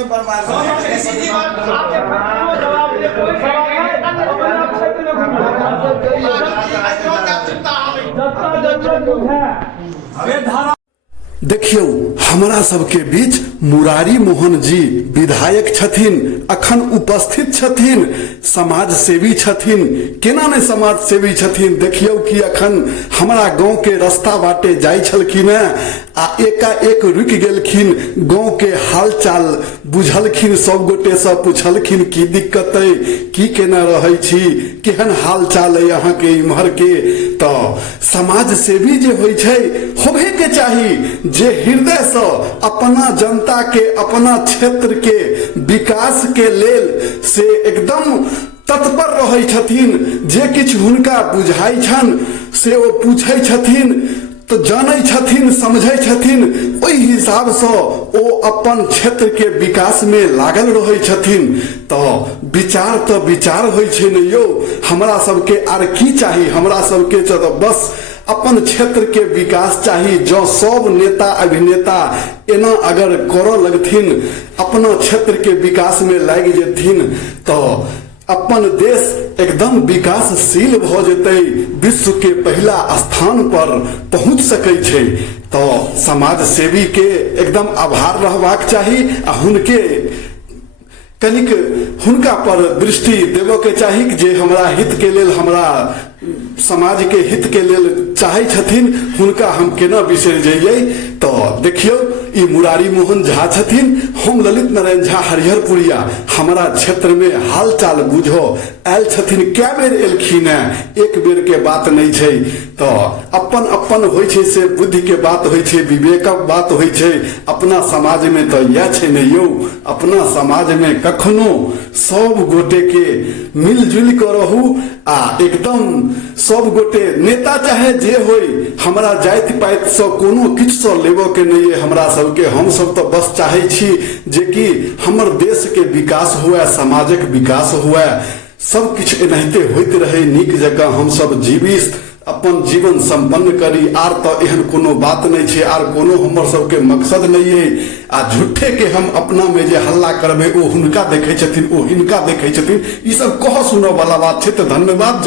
में बर्बाद हो धारा। देखियो हमरा सबके बीच मुरारी मोहन जी विधायक छथिन, अखन उपस्थित छथिन, समाज सेवी छथिन। केना ने समाज सेवी छथिन? देखियो कि अखन हमारा गांव के रास्ता बाटे जाय छलखिन आ एकाएक रुक गेलखिन, गांव के हाल चाल बुझलखिन, सब गोटे से पूछलखिन की दिक्कत है, की केना रहे छी, केहन हाल चाल है यहाँ के इम्हर के। तो समाज सेवी जे होय छै होबे के चाही, जे हृदय से अपना जनता के, अपना क्षेत्र के विकास के लेल से एकदम तत्पर रहे छथिन। जे किछु हुनका बुझाई छन से ओ पूछे छथिन, तो जाने छथिन, समझे छथिन, ओहि हिसाब से ओ अपन क्षेत्र के विकास में लागल रहे छथिन। तो विचार होय छै ने यौ, हमरा सबके आर की चाही? हमरा सबके तो बस अपन क्षेत्र के विकास चाही। जो सब नेता अभिनेता एना अगर करो लगथिन, अपना क्षेत्र के विकास में लाग जेथिन, तो अपन देश एकदम विकासशील भ जेतै, विश्व के पहला स्थान पर पहुंच सकै छै। तो समाज सेवी के एकदम आभार रहबाक चाही आ कनिक हुनका पर दृष्टि देबो के चाही जे हमरा हित के लेल, हमरा समाज के हित के लेल चाहे छथिन, हुनका हम केना बिसर जाइए। तो देखियो ई मुरारी मोहन झा छथिन, हम ललित नारायण झा हरिहरपुरिया, हमारा क्षेत्र में हाल चाल बुझो आयल छथिन। क्या बेर एलखिन है, एक बेर के बात नहीं छै। तो अपन अपन होय छै से बुद्धि के बात होय छै, विवेकक बात होय छै। अपना समाज में तो यह छै ने यौ, अपना समाज में कखनो सब गोटे के मिलजुल कर रहू आ एकदम सब गोटे नेता चाहे जे होय, हमरा जाति पाति से कोनो किछ से लेबो के नहीं है। हमरा सबके, हम सब तो बस चाहे छी जे कि हमर देश के विकास हुए, समाजक विकास हुए, सब किछ एनाहिते होइत रहे, नीक जगह हम सब जीवित अपन जीवन संपन्न करी। आर तो एहन कोनो बात नहीं छै, आर कोनो हमर सबके मकसद नहीं है। आ झूठे के हम अपना में जे हल्ला करबे, ओ हुनका देखे छथिन, ओ हिनका देखे छथिन, ई सब कह सुनो वाला बात छै। तो धन्यवाद।